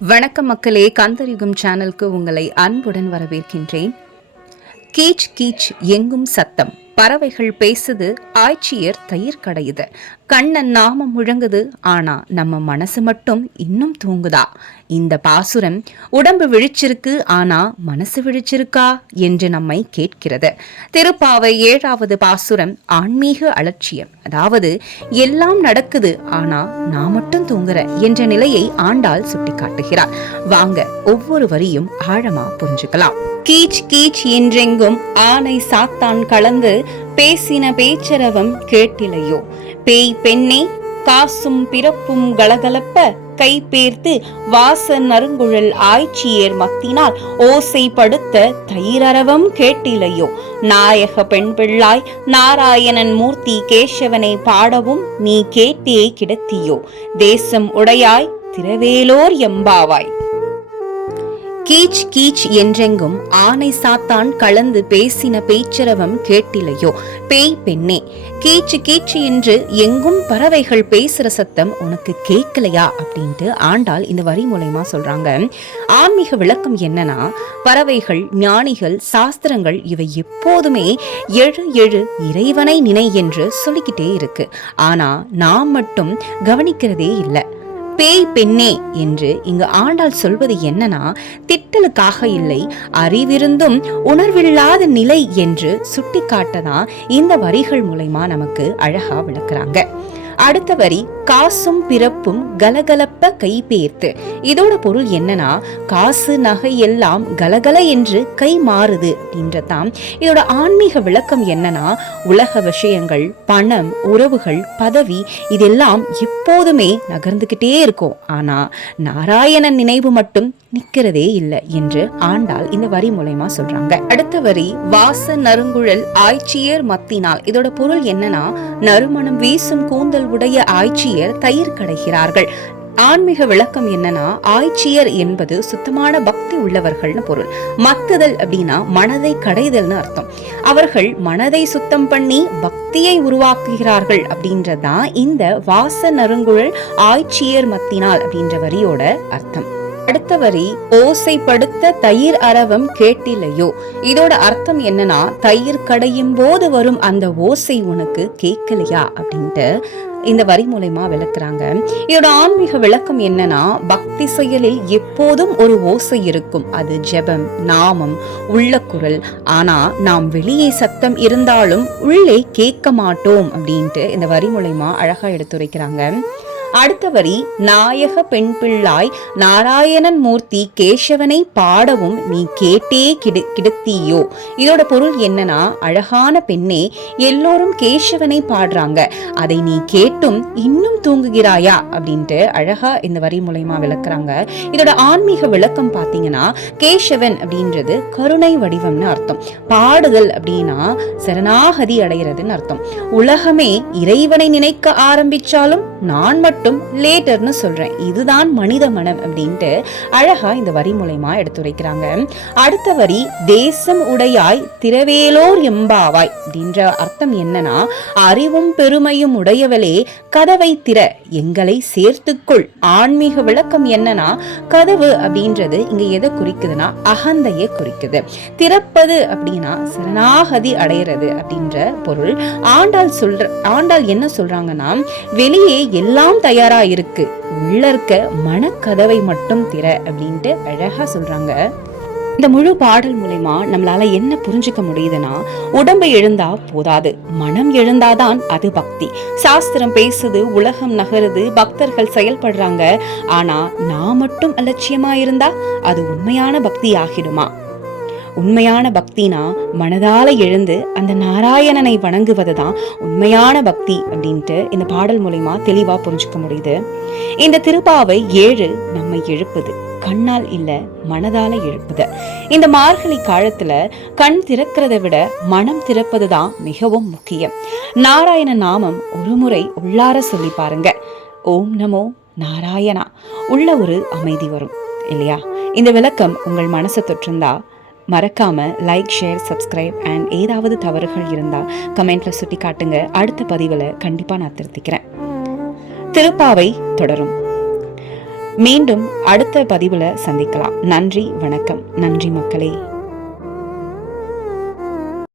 வணக்கம் மக்களே கந்தரிகம் சேனலுக்கு உங்களை அன்புடன் வரவேற்கின்றேன். கீச் கீச் எங்கும் சத்தம். பறவைகள் பேசுது ஆய்ச்சியர் தயிர் கடையுது. கண்ணன் நாமம் முழங்குது ஆனா நம்ம மனசு மட்டும் இன்னும் தூங்குதா? இந்த பாசுரம் உடம்பு விழிச்சிருக்கு ஆனா மனசு விழிச்சிருக்கா என்று நம்மை கேட்கிறது. திருப்பாவை ஏழாவது பாசுரம் ஆன்மீக அலட்சியம். அதாவது எல்லாம் நடக்குது ஆனா நான் மட்டும் தூங்குற என்ற நிலையை ஆண்டாள் சுட்டிக்காட்டுகிறார். வாங்க ஒவ்வொரு வரியும் ஆழமா புரிஞ்சுக்கலாம். கீச் கீச் என்றெங்கும் ஆனை சாத்தான் கலந்து பேசின பேச்சரவம் கேட்டிலையோ. பேய் பெண்ணே காசும் பிறப்பும் கலகலப்ப கைபேர்த்து வாச நறுங்குழல் ஆய்ச்சியேர் மத்தினால் ஓசை படுத்த தயிரரவம் கேட்டிலையோ. நாயக பெண் பிள்ளாய் நாராயணன் மூர்த்தி கேசவனை பாடவும் நீ கேட்டே கிடத்தியோ. தேசம் உடையாய் திரவேலோர் எம்பாவாய். கீச் கீச் என்றெங்கும் ஆனை சாத்தான் கலந்து பேசின பேச்சரவம் கேட்டிலையோ? பேய் பெண்ணே கீச்சு கீச்சு என்று எங்கும் பறவைகள் பேசுற சத்தம் உனக்கு கேட்கலையா? அப்படின்ட்டு ஆண்டாள் இந்த வரி மூலயமா சொல்றாங்க. ஆன்மீக விளக்கம் என்னன்னா பறவைகள் ஞானிகள் சாஸ்திரங்கள் இவை எப்போதுமே எழு எழு இறைவனை நினை என்று சொல்லிக்கிட்டே இருக்கு. ஆனா நாம் மட்டும் கவனிக்கிறதே இல்லை. பேய் பெண்ணே என்று இங்கு ஆண்டாள் சொல்வது என்னன்னா திட்டலுக்காக இல்லை அறிவிருந்தும் உணர்வில்லாத நிலை என்று சுட்டிக்காட்டதான் இந்த வரிகள் மூலயமா நமக்கு அழகா விளக்குறாங்க. அடுத்த வரி காசும் பிறப்பும் கலகலப்ப கைபேர்த்து இதோட பொருள் என்னன்னா காசு நகை எல்லாம் கலகல என்று கை மாறுது என்றதாம் இதோட ஆன்மீக விளக்கம் என்னன்னா உலக விஷயங்கள் பணம் உறவுகள் பதவி இதெல்லாம் எப்போதுமே நகர்ந்துகிட்டே இருக்கும். ஆனா நாராயணன் நினைவு மட்டும் நிக்கிறதே இல்லை என்று ஆண்டாள் இந்த வரி மூலயமா சொல்றாங்க. அடுத்த வரி வாச நறுங்குழல் ஆய்ச்சியர் மத்தினால். இதோட பொருள் என்னன்னா நறுமணம் வீசும் கூந்தல் உடைய ஆய்ச்சியர் தயிர் கடைகிறார்கள். ஆன்மீக விளக்கம் என்னன்னா ஆய்ச்சியர் என்பது சுத்தமான பக்தி உள்ளவர்கள்னு பொருள். மத்துதல் அப்படின்னா மனதை கடைதல்னு அர்த்தம். அவர்கள் மனதை சுத்தம் பண்ணி பக்தியை உருவாக்குகிறார்கள் அப்படின்றதான் இந்த வாச நறுங்குழல் ஆய்ச்சியர் மத்தினால் அப்படின்ற வரியோட அர்த்தம். அடுத்த வரி ஓசைப்படுத்த தயிர் அரவம் கேட்டிலையோ இதோட அர்த்தம் என்னன்னா தயிர் கடையும் போது வரும் அந்த ஓசை உனக்கு கேட்கலையா? அப்படின்ட்டு இந்த வரி மூலயமா விளக்குறாங்க. இதோட ஆன்மீக விளக்கம் என்னன்னா பக்தி செயலில் எப்போதும் ஒரு ஓசை இருக்கும். அது ஜெபம் நாமம் உள்ள குரல். ஆனா நாம் வெளியே சத்தம் இருந்தாலும் உள்ளே கேட்க மாட்டோம் அப்படின்ட்டு இந்த வரி மூலயமா அழகா எடுத்துரைக்கிறாங்க. அடுத்த வரி நாயக பெண் பிள்ளாய் நாராயணன் மூர்த்தி கேசவனை பாடவும் நீ கேட்டே கிடு கிடத்தியோ. இதோட பொருள் என்னன்னா அழகான பெண்ணே எல்லோரும் கேசவனை பாடுறாங்க. அதை நீ கே மட்டும் இன்னும் தூங்குகிறாயா அப்படின்ட்டு அழகா இந்த வரி மூலயமா விளக்குறாங்க. இதோட ஆன்மீக விளக்கம் பார்த்தீங்கன்னா கேசவன் அப்படின்றது கருணை வடிவம்னு அர்த்தம். பாடுதல் அப்படின்னா சரணாகதி அடைகிறதுன்னு அர்த்தம். உலகமே இறைவனை நினைக்க ஆரம்பிச்சாலும் நான் மட்டும் லேட்டர்னு சொல்றேன். இதுதான் மனித மனம் அப்படின்ட்டு அழகா இந்த வரி மூலயமா எடுத்துரைக்கிறாங்க. அடுத்த வரி தேசம் உடையாய் திரவேலோர் எம்பாவாய் அப்படின்ற அர்த்தம் என்னன்னா அறிவும் பெருமையும் உடையவளே கதவை திற எங்களை சேர்த்துக்கொள். ஆன்மீக விளக்கம் என்னன்னா கதவு அப்படின்றது இங்க எதை குறிக்குதுன்னா அகந்தையை குறிக்குது. திறப்பது அப்படின்னா சரணாகதி அடையிறது அப்படின்ற பொருள். ஆண்டாள் சொல்ற ஆண்டாள் என்ன சொல்றாங்கன்னா வெளியே எல்லாம் தயாரா இருக்கு. உள்ள இருக்க மனக்கதவை மட்டும் திற அப்படின்ட்டு அழகா சொல்றாங்க. இந்த முழு பாடல் மூலயமா நம்மளால என்ன புரிஞ்சுக்க முடியுதுன்னா உடம்பு எழுந்தா போதாது மனம் எழுந்தாதான் அது பக்தி. சாஸ்திரம் பேசுது உலகம் நகருது பக்தர்கள் செயல்படுறாங்க ஆனா நான் மட்டும் அலட்சியமா இருந்தா அது உண்மையான பக்தி ஆகிடுமா உண்மையான பக்தினா மனதால எழுந்து அந்த நாராயணனை வணங்குவது தான் உண்மையான பக்தி அப்படின்ட்டு இந்த பாடல் மூலயமா தெளிவா புரிஞ்சுக்க முடியுது. இந்த திருப்பாவை ஏழு நம்மை எழுப்புது. கண்ணால் இல்ல மனதால எழுப்புது. இந்த மார்கழி காலத்துல கண் திறக்கிறத விட மனம் திறப்பது தான் மிகவும் முக்கியம். நாராயண நாமம் ஒரு முறை உள்ளார சொல்லி பாருங்க. ஓம் நமோ நாராயணா. உள்ள ஒரு அமைதி வரும் இல்லையா? இந்த விளக்கம் உங்கள் மனசை தொற்றிருந்தா மறக்காமல் லைக் ஷேர் சப்ஸ்கிரைப் அண்ட் ஏதாவது தவறுகள் இருந்தால் கமெண்ட்ல சுட்டி காட்டுங்க அடுத்த பதிவில் கண்டிப்பாக நான் திருத்திக்கிறேன். திருப்பாவை தொடரும். மீண்டும் அடுத்த பதிவில் சந்திக்கலாம். நன்றி வணக்கம். நன்றி மக்களே.